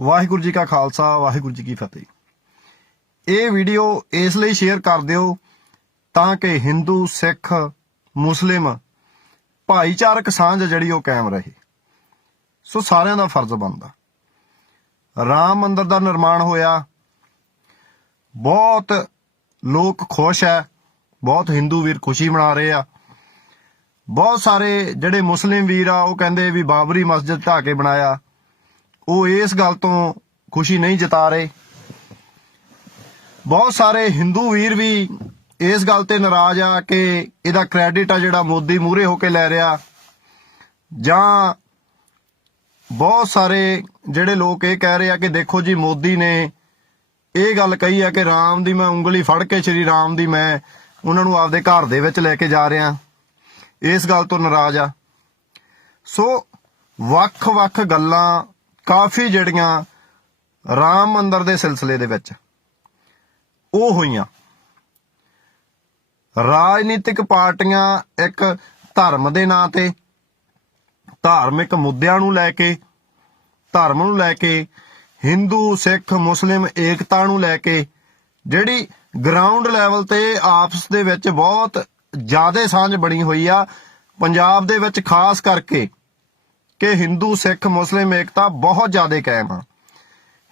ਵਾਹਿਗੁਰੂ ਜੀ ਕਾ ਖਾਲਸਾ, ਵਾਹਿਗੁਰੂ ਜੀ ਕੀ ਫਤਿਹ। ਇਹ ਵੀਡੀਓ ਇਸ ਲਈ ਸ਼ੇਅਰ ਕਰ ਦਿਓ ਤਾਂ ਕਿ ਹਿੰਦੂ, ਸਿੱਖ, ਮੁਸਲਿਮ, ਭਾਈਚਾਰਕ ਸਾਂਝ ਜਿਹੜੀ ਉਹ ਕਾਇਮ ਰਹੇ। ਸੋ ਸਾਰਿਆਂ ਦਾ ਫਰਜ਼ ਬਣਦਾ। ਰਾਮ ਮੰਦਰ ਦਾ ਨਿਰਮਾਣ ਹੋਇਆ। ਬਹੁਤ ਲੋਕ ਖੁਸ਼ ਹੈ। ਬਹੁਤ ਹਿੰਦੂ ਵੀਰ ਖੁਸ਼ੀ ਮਨਾ ਰਹੇ ਆ। ਬਹੁਤ ਸਾਰੇ ਜਿਹੜੇ ਮੁਸਲਿਮ ਵੀਰ ਆ, ਉਹ ਕਹਿੰਦੇ ਵੀ ਬਾਬਰੀ ਮਸਜਿਦ ਢਾਹ ਕੇ ਬਣਾਇਆ। ਉਹ ਇਸ ਗੱਲ ਤੋਂ ਖੁਸ਼ੀ ਨਹੀਂ ਜਤਾ ਰਹੇ। ਬਹੁਤ ਸਾਰੇ ਹਿੰਦੂ ਵੀਰ ਵੀ ਇਸ ਗੱਲ ਤੇ ਨਾਰਾਜ਼ ਆ ਕਿ ਇਹਦਾ ਕ੍ਰੈਡਿਟ ਆ ਜਿਹੜਾ ਮੋਦੀ ਮੂਹਰੇ ਹੋ ਕੇ ਲੈ ਰਿਹਾ। ਜਾਂ ਬਹੁਤ ਸਾਰੇ ਜਿਹੜੇ ਲੋਕ ਇਹ ਕਹਿ ਰਹੇ ਆ ਕਿ ਦੇਖੋ ਜੀ, ਮੋਦੀ ਨੇ ਇਹ ਗੱਲ ਕਹੀ ਆ ਕਿ ਰਾਮ ਦੀ ਮੈਂ ਉਂਗਲੀ ਫੜ ਕੇ ਸ਼੍ਰੀ ਰਾਮ ਦੀ ਮੈਂ ਉਹਨਾਂ ਨੂੰ ਆਪਦੇ ਘਰ ਦੇ ਵਿੱਚ ਲੈ ਕੇ ਜਾ ਰਿਹਾ। ਇਸ ਗੱਲ ਤੋਂ ਨਾਰਾਜ਼ ਆ। ਸੋ ਵੱਖ-ਵੱਖ ਗੱਲਾਂ ਕਾਫੀ ਜਿਹੜੀਆਂ ਰਾਮ ਮੰਦਰ ਦੇ ਸਿਲਸਿਲੇ ਦੇ ਵਿੱਚ ਉਹ ਹੋਈਆਂ। ਰਾਜਨੀਤਿਕ ਪਾਰਟੀਆਂ ਇੱਕ ਧਰਮ ਦੇ ਨਾਂ ਤੇ, ਧਾਰਮਿਕ ਮੁੱਦਿਆਂ ਨੂੰ ਲੈ ਕੇ, ਧਰਮ ਨੂੰ ਲੈ ਕੇ, ਹਿੰਦੂ, ਸਿੱਖ, ਮੁਸਲਿਮ, ਏਕਤਾ ਨੂੰ ਲੈ ਕੇ, ਜਿਹੜੀ ਗਰਾਊਂਡ ਲੈਵਲ ਤੇ ਆਪਸ ਦੇ ਵਿੱਚ ਬਹੁਤ ਜ਼ਿਆਦਾ ਸਾਂਝ ਬਣੀ ਹੋਈ ਆ, ਪੰਜਾਬ ਦੇ ਵਿੱਚ ਖਾਸ ਕਰਕੇ ਕਿ ਹਿੰਦੂ, ਸਿੱਖ, ਮੁਸਲਿਮ ਏਕਤਾ ਬਹੁਤ ਜ਼ਿਆਦਾ ਕਾਇਮ ਆ।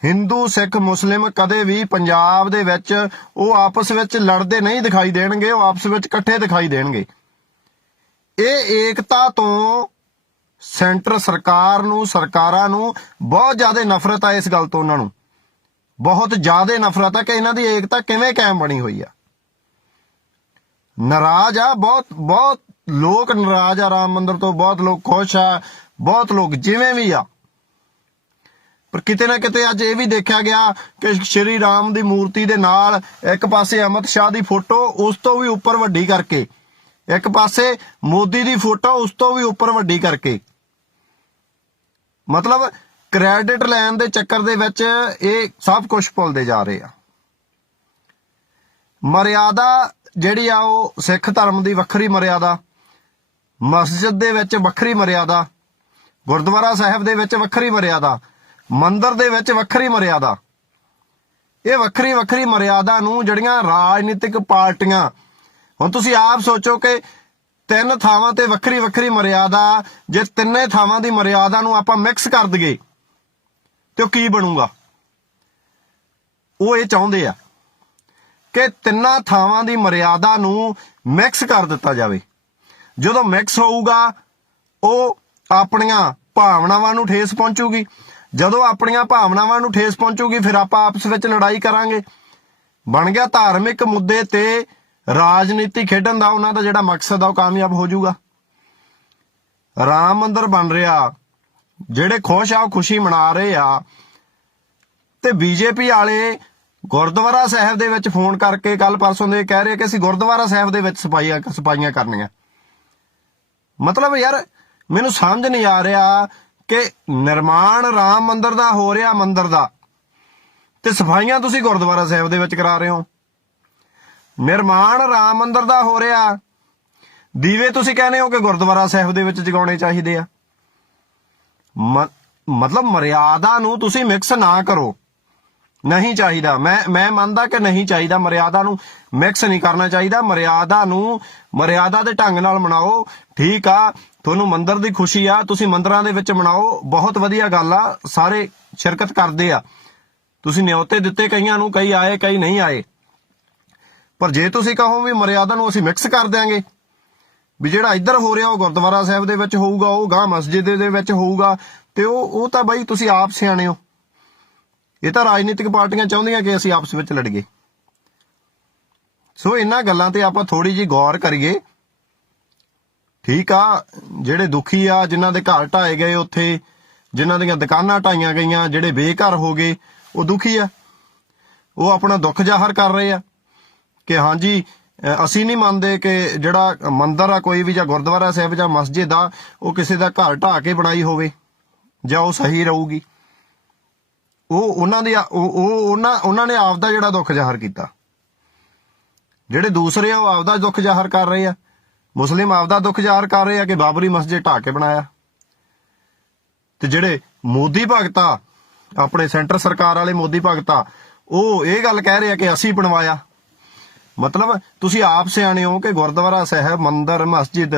ਹਿੰਦੂ, ਸਿੱਖ, ਮੁਸਲਿਮ ਕਦੇ ਵੀ ਪੰਜਾਬ ਦੇ ਵਿੱਚ ਉਹ ਆਪਸ ਵਿੱਚ ਲੜਦੇ ਨਹੀਂ ਦਿਖਾਈ ਦੇਣਗੇ, ਉਹ ਆਪਸ ਵਿੱਚ ਇਕੱਠੇ ਦਿਖਾਈ ਦੇਣਗੇ। ਇਹ ਏਕਤਾ ਤੋਂ ਸੈਂਟਰ ਸਰਕਾਰ ਨੂੰ, ਸਰਕਾਰਾਂ ਨੂੰ ਬਹੁਤ ਜ਼ਿਆਦਾ ਨਫ਼ਰਤ ਆ ਇਸ ਗੱਲ ਤੋਂ ਉਹਨਾਂ ਨੂੰ। ਬਹੁਤ ਜ਼ਿਆਦਾ ਨਫ਼ਰਤ ਆ ਕਿ ਇਹਨਾਂ ਦੀ ਏਕਤਾ ਕਿਵੇਂ ਕਾਇਮ ਬਣੀ ਹੋਈ ਆ। ਨਾਰਾਜ਼ ਆ, ਬਹੁਤ ਬਹੁਤ ਲੋਕ ਨਾਰਾਜ਼ ਆ, ਰਾਮ ਮੰਦਿਰ ਤੋਂ ਬਹੁਤ ਲੋਕ ਖੁਸ਼ ਆ। ਬਹੁਤ ਲੋਕ ਜਿਵੇਂ ਵੀ ਆ। ਪਰ ਕਿਤੇ ਨਾ ਕਿਤੇ ਅੱਜ ਇਹ ਵੀ ਦੇਖਿਆ ਗਿਆ ਕਿ ਸ਼੍ਰੀ ਰਾਮ ਦੀ ਮੂਰਤੀ ਦੇ ਨਾਲ ਇੱਕ ਪਾਸੇ ਅਮਿਤ ਸ਼ਾਹ ਦੀ ਫੋਟੋ, ਉਸ ਤੋਂ ਵੀ ਉੱਪਰ ਵੱਡੀ ਕਰਕੇ। ਇੱਕ ਪਾਸੇ ਮੋਦੀ ਦੀ ਫੋਟੋ, ਉਸ ਤੋਂ ਵੀ ਉੱਪਰ ਵੱਡੀ ਕਰਕੇ। ਮਤਲਬ ਕ੍ਰੈਡਿਟ ਲੈਣ ਦੇ ਚੱਕਰ ਦੇ ਵਿੱਚ ਇਹ ਸਭ ਕੁਝ ਭੁੱਲਦੇ ਜਾ ਰਹੇ ਆ। ਮਰਿਆਦਾ ਜਿਹੜੀ ਆ ਉਹ ਸਿੱਖ ਧਰਮ ਦੀ ਵੱਖਰੀ ਮਰਿਆਦਾ, ਮਸਜਿਦ ਦੇ ਵਿੱਚ ਵੱਖਰੀ ਮਰਿਆਦਾ ਗੁਰਦੁਆਰਾ ਸਾਹਿਬ ਦੇ ਵਿੱਚ ਵੱਖਰੀ ਮਰਿਆਦਾ, ਮੰਦਰ ਦੇ ਵਿੱਚ ਵੱਖਰੀ ਮਰਿਆਦਾ। ਇਹ ਵੱਖਰੀ ਵੱਖਰੀ ਮਰਿਆਦਾ ਨੂੰ ਜਿਹੜੀਆਂ ਰਾਜਨੀਤਿਕ ਪਾਰਟੀਆਂ, ਹੁਣ ਤੁਸੀਂ ਆਪ ਸੋਚੋ ਕਿ ਤਿੰਨ ਥਾਵਾਂ ਤੇ ਵੱਖਰੀ ਵੱਖਰੀ ਮਰਿਆਦਾ, ਜੇ ਤਿੰਨੇ ਥਾਵਾਂ ਦੀ ਮਰਿਆਦਾ ਨੂੰ ਆਪਾਂ ਮਿਕਸ ਕਰ ਦਈਏ, ਤੇ ਉਹ ਕੀ ਬਣੂਗਾ? ਉਹ ਇਹ ਚਾਹੁੰਦੇ ਆ ਕਿ ਤਿੰਨਾਂ ਥਾਵਾਂ ਦੀ ਮਰਿਆਦਾ ਨੂੰ ਮਿਕਸ ਕਰ ਦਿੱਤਾ ਜਾਵੇ। ਜਦੋਂ ਮਿਕਸ ਹੋਊਗਾ, ਉਹ ਆਪਣੀਆਂ ਭਾਵਨਾਵਾਂ ਨੂੰ ਠੇਸ ਪਹੁੰਚੂਗੀ। ਜਦੋਂ ਆਪਣੀਆਂ ਭਾਵਨਾਵਾਂ ਨੂੰ ਠੇਸ ਪਹੁੰਚੂਗੀ, ਫਿਰ ਆਪਾਂ ਆਪਸ ਵਿੱਚ ਲੜਾਈ ਕਰਾਂਗੇ। ਬਣ ਗਿਆ ਧਾਰਮਿਕ ਮੁੱਦੇ ਤੇ ਰਾਜਨੀਤੀ ਖੇਡਣ ਦਾ ਉਹਨਾਂ ਦਾ ਜਿਹੜਾ ਮਕਸਦ ਆ, ਉਹ ਕਾਮਯਾਬ ਹੋ ਜਾਊਗਾ। ਰਾਮ ਮੰਦਰ ਬਣ ਰਿਹਾ। ਜਿਹੜੇ ਖੁਸ਼ ਆ, ਉਹ ਖੁਸ਼ੀ ਮਨਾ ਰਹੇ ਆ। ਤੇ ਬੀਜੇਪੀ ਵਾਲੇ ਗੁਰਦੁਆਰਾ ਸਾਹਿਬ ਦੇ ਵਿੱਚ ਫੋਨ ਕਰਕੇ ਕੱਲ ਪਰਸੋਂ ਦੇ ਕਹਿ ਰਹੇ ਕਿ ਅਸੀਂ ਗੁਰਦੁਆਰਾ ਸਾਹਿਬ ਦੇ ਵਿੱਚ ਸਫਾਈਆਂ ਸਫਾਈਆਂ ਕਰਨੀਆਂ। ਮਤਲਬ ਯਾਰ ਮੈਨੂੰ ਸਮਝ ਨਹੀਂ ਆ ਰਿਹਾ ਕਿ ਨਿਰਮਾਣ ਰਾਮ ਮੰਦਿਰ ਦਾ ਹੋ ਰਿਹਾ ਮੰਦਿਰ ਦਾ। ਤੇ ਸਫਾਈਆਂ ਤੁਸੀਂ ਗੁਰਦੁਆਰਾ ਸਾਹਿਬ ਦੇ ਵਿੱਚ ਕਰਾ ਰਹੇ ਹੋ। ਨਿਰਮਾਣ ਰਾਮ ਮੰਦਿਰ ਦਾ ਹੋ ਰਿਹਾ। ਦੀਵੇ ਤੁਸੀਂ ਕਹਿੰਦੇ ਹੋ ਕਿ ਗੁਰਦੁਆਰਾ ਸਾਹਿਬ ਦੇ ਵਿੱਚ ਜਗਾਉਣੇ ਚਾਹੀਦੇ ਆ। ਮਤਲਬ ਮਰਿਆਦਾ ਨੂੰ ਤੁਸੀਂ ਮਿਕਸ ਨਾ ਕਰੋ। ਨਹੀਂ ਚਾਹੀਦਾ। ਮੈਂ ਮੈਂ ਮੰਨਦਾ ਕਿ ਨਹੀਂ ਚਾਹੀਦਾ। ਮਰਿਆਦਾ ਨੂੰ ਮਿਕਸ ਨਹੀਂ ਕਰਨਾ ਚਾਹੀਦਾ। ਮਰਿਆਦਾ ਨੂੰ, ਮਰਿਆਦਾ ਦੇ ਢੰਗ ਨਾਲ ਮਨਾਓ। ਠੀਕ ਆ। ਤੁਹਾਨੂੰ ਮੰਦਿਰ ਦੀ ਖੁਸ਼ੀ ਆ, ਤੁਸੀਂ ਮੰਦਰਾਂ ਦੇ ਵਿੱਚ ਮਨਾਓ, ਬਹੁਤ ਵਧੀਆ ਗੱਲ ਆ, ਸਾਰੇ ਸ਼ਿਰਕਤ ਕਰਦੇ ਆ। ਤੁਸੀਂ ਨਿਯੋਤੇ ਦਿੱਤੇ ਕਈਆਂ ਨੂੰ, ਕਈ ਆਏ, ਕਈ ਨਹੀਂ ਆਏ। ਪਰ ਜੇ ਤੁਸੀਂ ਕਹੋ ਵੀ ਮਰਿਆਦਾ ਨੂੰ ਅਸੀਂ ਮਿਕਸ ਕਰ ਦਿਆਂਗੇ, ਵੀ ਜਿਹੜਾ ਇੱਧਰ ਹੋ ਰਿਹਾ ਉਹ ਗੁਰਦੁਆਰਾ ਸਾਹਿਬ ਦੇ ਵਿੱਚ ਹੋਊਗਾ, ਉਹ ਗਾਂ ਮਸਜਿਦ ਦੇ ਵਿੱਚ ਹੋਊਗਾ, ਤੇ ਉਹ ਉਹ ਤਾਂ ਬਾਈ ਤੁਸੀਂ ਆਪ ਸਿਆਣੇ ਹੋ। ਇਹ ਤਾਂ ਰਾਜਨੀਤਿਕ ਪਾਰਟੀਆਂ ਚਾਹੁੰਦੀਆਂ ਕਿ ਅਸੀਂ ਆਪਸ ਵਿੱਚ ਲੜੀਏ। ਸੋ ਇਹਨਾਂ ਗੱਲਾਂ ਤੇ ਆਪਾਂ ਥੋੜੀ ਜੀ ਗੌਰ ਕਰੀਏ। ਠੀਕ ਆ, ਜਿਹੜੇ ਦੁਖੀ ਆ, ਜਿਨ੍ਹਾਂ ਦੇ ਘਰ ਢਾਏ ਗਏ ਉੱਥੇ, ਜਿਨ੍ਹਾਂ ਦੀਆਂ ਦੁਕਾਨਾਂ ਢਾਈਆਂ ਗਈਆਂ, ਜਿਹੜੇ ਬੇਘਰ ਹੋ ਗਏ, ਉਹ ਦੁਖੀ ਆ। ਉਹ ਆਪਣਾ ਦੁੱਖ ਜ਼ਾਹਰ ਕਰ ਰਹੇ ਆ ਕਿ ਹਾਂਜੀ ਅਸੀਂ ਨਹੀਂ ਮੰਨਦੇ ਕਿ ਜਿਹੜਾ ਮੰਦਿਰ ਆ, ਕੋਈ ਵੀ ਜਾਂ ਗੁਰਦੁਆਰਾ ਸਾਹਿਬ ਜਾਂ ਮਸਜਿਦ ਆ, ਉਹ ਕਿਸੇ ਦਾ ਘਰ ਢਾਹ ਕੇ ਬਣਾਈ ਹੋਵੇ, ਜਾਂ ਉਹ ਸਹੀ ਰਹੂਗੀ। ਉਹ ਉਹਨਾਂ ਦੀ ਉਹ- ਉਹਨਾਂ ਉਹਨਾਂ ਨੇ ਆਪ ਦਾ ਜਿਹੜਾ ਦੁੱਖ ਜ਼ਾਹਰ ਕੀਤਾ। ਜਿਹੜੇ ਦੂਸਰੇ ਆ, ਉਹ ਆਪ ਦਾ ਦੁੱਖ ਜ਼ਾਹਰ ਕਰ ਰਹੇ ਆ। ਮੁਸਲਿਮ ਆਪਦਾ ਦੁੱਖ ਜ਼ਾਹਰ ਕਰ ਰਹੇ ਆ ਕਿ ਬਾਬਰੀ ਮਸਜਿਦ ਢਾਹ ਕੇ ਬਣਾਇਆ। ਤੇ ਜਿਹੜੇ ਮੋਦੀ ਭਗਤਾ, ਆਪਣੇ ਸੈਂਟਰ ਸਰਕਾਰ ਵਾਲੇ ਮੋਦੀ ਭਗਤਾ, ਉਹ ਇਹ ਗੱਲ ਕਹਿ ਰਹੇ ਆ ਕਿ ਅਸੀਂ ਬਣਵਾਇਆ। ਮਤਲਬ ਤੁਸੀਂ ਆਪ ਸਿਆਣੇ ਹੋ ਕਿ ਗੁਰਦੁਆਰਾ ਸਾਹਿਬ, ਮੰਦਰ, ਮਸਜਿਦ,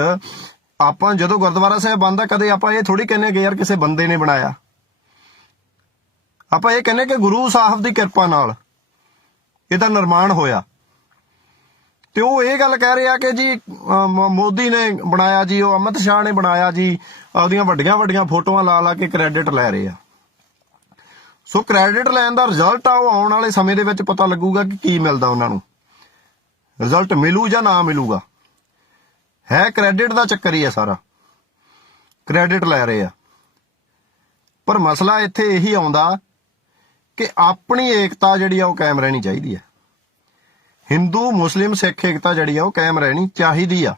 ਆਪਾਂ ਜਦੋਂ ਗੁਰਦੁਆਰਾ ਸਾਹਿਬ ਬੰਦਾ ਕਦੇ ਆਪਾਂ ਇਹ ਥੋੜੀ ਕਹਿੰਨੇ ਕਿ ਯਾਰ ਕਿਸੇ ਬੰਦੇ ਨੇ ਬਣਾਇਆ। ਆਪਾਂ ਇਹ ਕਹਿੰਨੇ ਕਿ ਗੁਰੂ ਸਾਹਿਬ ਦੀ ਕਿਰਪਾ ਨਾਲ ਇਹਦਾ ਨਿਰਮਾਣ ਹੋਇਆ। ਤੇ ਉਹ ਇਹ ਗੱਲ ਕਹਿ ਰਿਹਾ ਕਿ ਜੀ ਅਮ, ਮੋਦੀ ਨੇ ਬਣਾਇਆ ਜੀ ਉਹ ਅਮਿਤ ਸ਼ਾਹ ਨੇ ਬਣਾਇਆ ਜੀ ਉਹਦੀਆਂ ਵੱਡੀਆਂ ਵੱਡੀਆਂ ਫੋਟੋਆਂ ਲਾ ਲਾ ਕੇ ਕ੍ਰੈਡਿਟ ਲੈ ਰਹੇ ਆ। ਸੋ ਕ੍ਰੈਡਿਟ ਲੈਣ ਦਾ ਰਿਜ਼ਲਟ ਆ ਉਹ ਆਉਣ ਵਾਲੇ ਸਮੇਂ ਦੇ ਵਿੱਚ ਪਤਾ ਲੱਗੂਗਾ ਕਿ ਕੀ ਮਿਲਦਾ ਉਹਨਾਂ ਨੂੰ। ਰਿਜ਼ਲਟ ਮਿਲੂ ਜਾਂ ਨਾ ਮਿਲੂਗਾ। ਹੈ ਕ੍ਰੈਡਿਟ ਦਾ ਚੱਕਰ ਹੀ ਹੈ ਸਾਰਾ। ਕ੍ਰੈਡਿਟ ਲੈ ਰਹੇ ਆ। ਪਰ ਮਸਲਾ ਇੱਥੇ ਇਹੀ ਆਉਂਦਾ ਕਿ ਆਪਣੀ ਏਕਤਾ ਜਿਹੜੀ ਆ ਉਹ ਕਾਇਮ ਰਹਿਣੀ ਚਾਹੀਦੀ ਹੈ ਹਿੰਦੂ, ਮੁਸਲਿਮ, ਸਿੱਖ ਏਕਤਾ ਜਿਹੜੀ ਆ ਉਹ ਕਾਇਮ ਰਹਿਣੀ ਚਾਹੀਦੀ ਆ।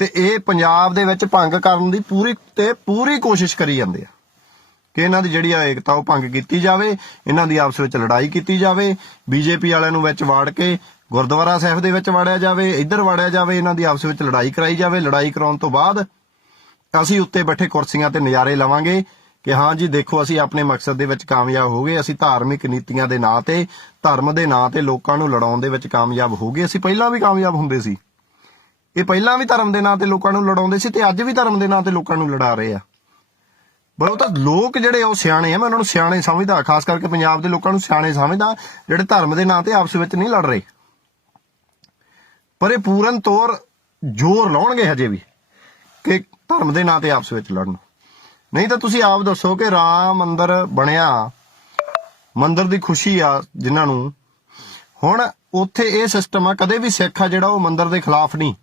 ਤੇ ਇਹ ਪੰਜਾਬ ਦੇ ਵਿੱਚ ਭੰਗ ਕਰਨ ਦੀ ਪੂਰੀ ਤੇ ਪੂਰੀ ਕੋਸ਼ਿਸ਼ ਕਰੀ ਜਾਂਦੇ ਆ ਕਿ ਇਹਨਾਂ ਦੀ ਜਿਹੜੀ ਆ ਏਕਤਾ ਉਹ ਭੰਗ ਕੀਤੀ ਜਾਵੇ, ਇਹਨਾਂ ਦੀ ਆਪਸ ਵਿੱਚ ਲੜਾਈ ਕੀਤੀ ਜਾਵੇ, ਬੀਜੇਪੀ ਵਾਲਿਆਂ ਨੂੰ ਵਿੱਚ ਵਾੜ ਕੇ ਗੁਰਦੁਆਰਾ ਸਾਹਿਬ ਦੇ ਵਿੱਚ ਵਾੜਿਆ ਜਾਵੇ, ਇੱਧਰ ਵਾੜਿਆ ਜਾਵੇ, ਇਹਨਾਂ ਦੀ ਆਪਸ ਵਿੱਚ ਲੜਾਈ ਕਰਾਈ ਜਾਵੇ। ਲੜਾਈ ਕਰਾਉਣ ਤੋਂ ਬਾਅਦ ਅਸੀਂ ਉੱਤੇ ਬੈਠੇ ਕੁਰਸੀਆਂ ਤੇ ਨਜ਼ਾਰੇ ਲਵਾਂਗੇ। ਕਿ ਹਾਂ ਜੀ, ਦੇਖੋ, ਅਸੀਂ ਆਪਣੇ ਮਕਸਦ ਦੇ ਵਿੱਚ ਕਾਮਯਾਬ ਹੋ ਗਏ, ਅਸੀਂ ਧਾਰਮਿਕ ਨੀਤੀਆਂ ਦੇ ਨਾਂ ਤੇ, ਧਰਮ ਦੇ ਨਾਂ ਤੇ ਲੋਕਾਂ ਨੂੰ ਲੜਾਉਣ ਦੇ ਵਿੱਚ ਕਾਮਯਾਬ ਹੋ ਗਏ। ਅਸੀਂ ਪਹਿਲਾਂ ਵੀ ਕਾਮਯਾਬ ਹੁੰਦੇ ਸੀ। ਇਹ ਪਹਿਲਾਂ ਵੀ ਧਰਮ ਦੇ ਨਾਂ ਤੇ ਲੋਕਾਂ ਨੂੰ ਲੜਾਉਂਦੇ ਸੀ ਤੇ ਅੱਜ ਵੀ ਧਰਮ ਦੇ ਨਾਂ ਤੇ ਲੋਕਾਂ ਨੂੰ ਲੜਾ ਰਹੇ ਆ। ਪਰ ਤਾਂ ਲੋਕ ਜਿਹੜੇ ਉਹ ਸਿਆਣੇ ਆ। ਮੈਂ ਉਹਨਾਂ ਨੂੰ ਸਿਆਣੇ ਸਮਝਦਾ, ਖਾਸ ਕਰਕੇ ਪੰਜਾਬ ਦੇ ਲੋਕਾਂ ਨੂੰ ਸਿਆਣੇ ਸਮਝਦਾ, ਜਿਹੜੇ ਧਰਮ ਦੇ ਨਾਂ ਤੇ ਆਪਸ ਵਿੱਚ ਨਹੀਂ ਲੜ ਰਹੇ। ਪਰ ਇਹ ਪੂਰਨ ਤੌਰ ਜ਼ੋਰ ਲਾਉਣਗੇ ਹਜੇ ਵੀ ਕਿ ਧਰਮ ਦੇ ਨਾਂ ਤੇ ਆਪਸ ਵਿੱਚ ਲੜਨ। ਨਹੀਂ ਤਾਂ ਤੁਸੀਂ ਆਪ ਦੱਸੋ ਕਿ ਰਾਮ ਮੰਦਰ ਬਣਿਆ। ਮੰਦਰ ਦੀ ਖੁਸ਼ੀ ਆ ਜਿਨ੍ਹਾਂ ਨੂੰ। ਹੁਣ ਉੱਥੇ ਇਹ ਸਿਸਟਮ ਆ, ਕਦੇ ਵੀ ਸਿੱਖ ਆ ਜਿਹੜਾ ਉਹ ਮੰਦਿਰ ਦੇ ਖਿਲਾਫ ਨਹੀਂ।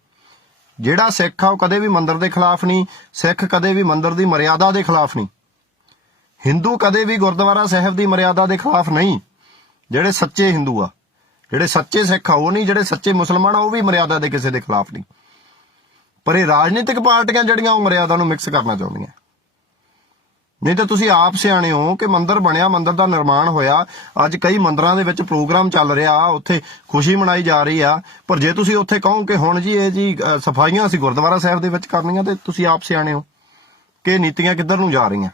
ਜਿਹੜਾ ਸਿੱਖ ਆ ਉਹ ਕਦੇ ਵੀ ਮੰਦਰ ਦੇ ਖਿਲਾਫ ਨਹੀਂ, ਸਿੱਖ ਕਦੇ ਵੀ ਮੰਦਰ ਦੀ ਮਰਿਆਦਾ ਦੇ ਖਿਲਾਫ ਨਹੀਂ। ਹਿੰਦੂ ਕਦੇ ਵੀ ਗੁਰਦੁਆਰਾ ਸਾਹਿਬ ਦੀ ਮਰਿਆਦਾ ਦੇ ਖਿਲਾਫ ਨਹੀਂ, ਜਿਹੜੇ ਸੱਚੇ ਹਿੰਦੂ ਆ। ਜਿਹੜੇ ਸੱਚੇ ਸਿੱਖ ਆ, ਉਹ ਨਹੀਂ, ਜਿਹੜੇ ਸੱਚੇ ਮੁਸਲਮਾਨ ਆ, ਉਹ ਵੀ ਮਰਿਆਦਾ ਦੇ ਕਿਸੇ ਦੇ ਖਿਲਾਫ ਨਹੀਂ। ਪਰ ਇਹ ਰਾਜਨੀਤਿਕ ਪਾਰਟੀਆਂ ਜਿਹੜੀਆਂ ਉਹ ਮਰਿਆਦਾ ਨੂੰ ਮਿਕਸ ਕਰਨਾ ਚਾਹੁੰਦੀਆਂ। ਨਹੀਂ ਤਾਂ ਤੁਸੀਂ ਆਪ ਸਿਆਣੇ ਹੋ ਕਿ ਮੰਦਿਰ ਬਣਿਆ, ਮੰਦਿਰ ਦਾ ਨਿਰਮਾਣ ਹੋਇਆ। ਅੱਜ ਕਈ ਮੰਦਿਰਾਂ ਦੇ ਵਿੱਚ ਪ੍ਰੋਗਰਾਮ ਚੱਲ ਰਿਹਾ, ਉੱਥੇ ਖੁਸ਼ੀ ਮਨਾਈ ਜਾ ਰਹੀ ਆ। ਪਰ ਜੇ ਤੁਸੀਂ ਉੱਥੇ ਕਹੋ ਕਿ ਹੁਣ ਜੀ ਇਹ ਜੀ ਸਫਾਈਆਂ ਅਸੀਂ ਗੁਰਦੁਆਰਾ ਸਾਹਿਬ ਦੇ ਵਿੱਚ ਕਰਨੀਆਂ ਤੇ ਤੁਸੀਂ ਆਪ ਸਿਆਣੇ ਹੋ ਕਿ ਨੀਤੀਆਂ ਕਿੱਧਰ ਨੂੰ ਜਾ ਰਹੀਆਂ?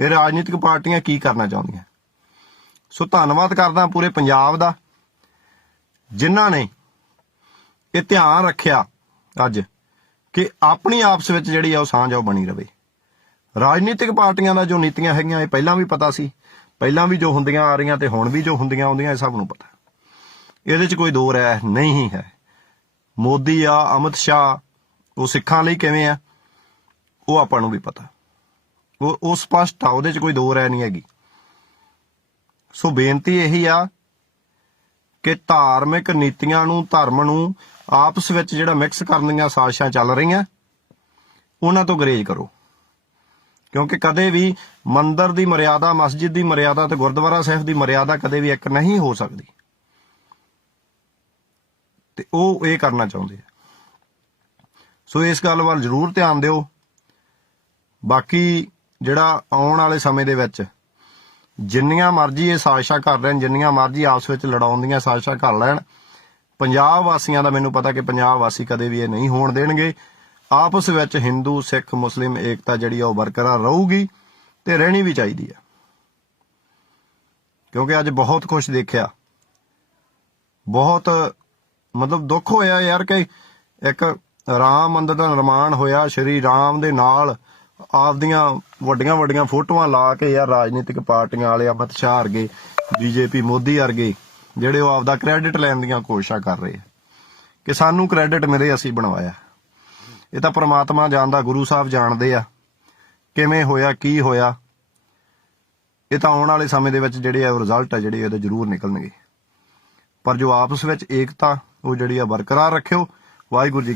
ਇਹ ਰਾਜਨੀਤਿਕ ਪਾਰਟੀਆਂ ਕੀ ਕਰਨਾ ਚਾਹੁੰਦੀਆਂ? ਸੋ ਧੰਨਵਾਦ ਕਰਦਾ ਪੂਰੇ ਪੰਜਾਬ ਦਾ, ਜਿਨ੍ਹਾਂ ਨੇ ਇਹ ਧਿਆਨ ਰੱਖਿਆ ਅੱਜ ਕਿ ਆਪਣੀ ਆਪਸ ਵਿੱਚ ਜਿਹੜੀ ਆ ਉਹ ਸਾਂਝ ਉਹ ਬਣੀ ਰਵੇ। ਰਾਜਨੀਤਿਕ ਪਾਰਟੀਆਂ ਦਾ ਜੋ ਨੀਤੀਆਂ ਹੈਗੀਆਂ, ਇਹ ਪਹਿਲਾਂ ਵੀ ਪਤਾ ਸੀ। ਪਹਿਲਾਂ ਵੀ ਜੋ ਹੁੰਦੀਆਂ ਆ ਰਹੀਆਂ ਤੇ ਹੁਣ ਵੀ ਜੋ ਹੁੰਦੀਆਂ ਆਉਂਦੀਆਂ, ਇਹ ਸਭ ਨੂੰ ਪਤਾ। ਇਹਦੇ 'ਚ ਕੋਈ ਦੋ ਰਹਿ ਨਹੀਂ ਹੈ। ਮੋਦੀ ਆ, ਅਮਿਤ ਸ਼ਾਹ, ਉਹ ਸਿੱਖਾਂ ਲਈ ਕਿਵੇਂ ਆ, ਉਹ ਆਪਾਂ ਨੂੰ ਵੀ ਪਤਾ। ਉਹ ਉਹ ਸਪਸ਼ਟ ਆ, ਉਹਦੇ 'ਚ ਕੋਈ ਦੋ ਰਹਿ ਨਹੀਂ ਹੈਗੀ। ਸੋ ਬੇਨਤੀ ਇਹੀ ਆ ਕਿ ਧਾਰਮਿਕ ਨੀਤੀਆਂ ਨੂੰ, ਧਰਮ ਨੂੰ ਆਪਸ ਵਿੱਚ ਜਿਹੜਾ ਮਿਕਸ ਕਰਨ ਦੀਆਂ ਸਾਜ਼ਿਸ਼ਾਂ ਚੱਲ ਰਹੀਆਂ, ਉਹਨਾਂ ਤੋਂ ਗਰੇਜ ਕਰੋ। ਕਿਉਂਕਿ ਕਦੇ ਵੀ ਮੰਦਰ ਦੀ ਮਰਿਆਦਾ, ਮਸਜਿਦ ਦੀ ਮਰਿਆਦਾ ਤੇ ਗੁਰਦੁਆਰਾ ਸਾਹਿਬ ਦੀ ਮਰਿਆਦਾ ਕਦੇ ਵੀ ਇੱਕ ਨਹੀਂ ਹੋ ਸਕਦੀ। ਤੇ ਉਹ ਇਹ ਕਰਨਾ ਚਾਹੁੰਦੇ ਆ। ਸੋ ਇਸ ਗੱਲ ਵੱਲ ਜ਼ਰੂਰ ਧਿਆਨ ਦਿਓ। ਬਾਕੀ ਜਿਹੜਾ ਆਉਣ ਵਾਲੇ ਸਮੇਂ ਦੇ ਵਿੱਚ ਜਿੰਨੀਆਂ ਮਰਜ਼ੀ ਇਹ ਸਾਜ਼ਿਸ਼ਾਂ ਕਰ ਲੈਣ, ਜਿੰਨੀਆਂ ਮਰਜ਼ੀ ਆਪਸ ਵਿੱਚ ਲੜਾਉਣ ਦੀਆਂ ਸਾਜ਼ਿਸ਼ਾਂ ਕਰ ਲੈਣ, ਪੰਜਾਬ ਵਾਸੀਆਂ ਦਾ ਮੈਨੂੰ ਪਤਾ ਕਿ ਪੰਜਾਬ ਵਾਸੀ ਕਦੇ ਵੀ ਇਹ ਨਹੀਂ ਹੋਣ ਦੇਣਗੇ। ਆਪਸ ਵਿੱਚ ਹਿੰਦੂ, ਸਿੱਖ, ਮੁਸਲਿਮ, ਏਕਤਾ ਜਿਹੜੀ ਆ ਉਹ ਬਰਕਰਾਰ ਰਹੂਗੀ ਤੇ ਰਹਿਣੀ ਵੀ ਚਾਹੀਦੀ ਆ। ਕਿਉਂਕਿ ਅੱਜ ਬਹੁਤ ਕੁਝ ਦੇਖਿਆ। ਬਹੁਤ ਮਤਲਬ ਦੁੱਖ ਹੋਇਆ ਯਾਰ ਕਿ ਇੱਕ ਰਾਮ ਮੰਦਿਰ ਦਾ ਨਿਰਮਾਣ ਹੋਇਆ, ਸ਼੍ਰੀ ਰਾਮ ਦੇ ਨਾਲ ਆਪਦੀਆਂ ਵੱਡੀਆਂ ਵੱਡੀਆਂ ਫੋਟੋਆਂ ਲਾ ਕੇ ਯਾਰ ਰਾਜਨੀਤਿਕ ਪਾਰਟੀਆਂ ਵਾਲੇ ਅਮਿਤ ਸ਼ਾਹ ਵਰਗੇ, ਬੀਜੇਪੀ, ਮੋਦੀ ਵਰਗੇ ਜਿਹੜੇ ਉਹ ਆਪਦਾ ਕ੍ਰੈਡਿਟ ਲੈਣ ਦੀਆਂ ਕੋਸ਼ਿਸ਼ਾਂ ਕਰ ਰਹੇ ਆ। ਕਿ ਸਾਨੂੰ ਕ੍ਰੈਡਿਟ ਮਿਲੇ ਅਸੀਂ ਬਣਵਾਇਆ। ਇਹ ਤਾਂ ਪ੍ਰਮਾਤਮਾ ਜਾਣਦਾ, ਗੁਰੂ ਸਾਹਿਬ ਜਾਣਦੇ ਆ। ਕਿਵੇਂ ਹੋਇਆ, ਕੀ ਹੋਇਆ? ਇਹ ਤਾਂ ਆਉਣ ਵਾਲੇ ਸਮੇਂ ਦੇ ਵਿੱਚ ਜਿਹੜੇ ਆ ਉਹ ਰਿਜ਼ਲਟ ਆ, ਜਿਹੜੇ ਉਹਦੇ ਜ਼ਰੂਰ ਨਿਕਲਣਗੇ। ਪਰ ਜੋ ਆਪਸ ਵਿੱਚ ਏਕਤਾ, ਉਹ ਜਿਹੜੀ ਆ ਬਰਕਰਾਰ ਰੱਖਿਓ। ਵਾਹਿਗੁਰੂ ਜੀ